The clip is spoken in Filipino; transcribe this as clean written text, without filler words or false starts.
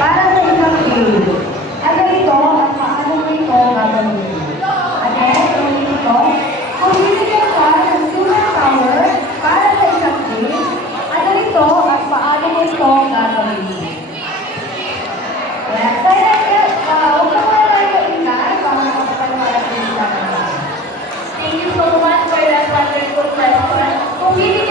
para sa isang day. Ano ito at paano mo ito gagawin? Again, ulit ito. Kung bibigyan ka ng superpower para sa isang day, ano ito at paano mo ito gagawin? Yes, kaya huwag ka muna tayo ingay para makapagpaliwanag din sa akin. Thank you so much for that wonderful question. Kung bibigyan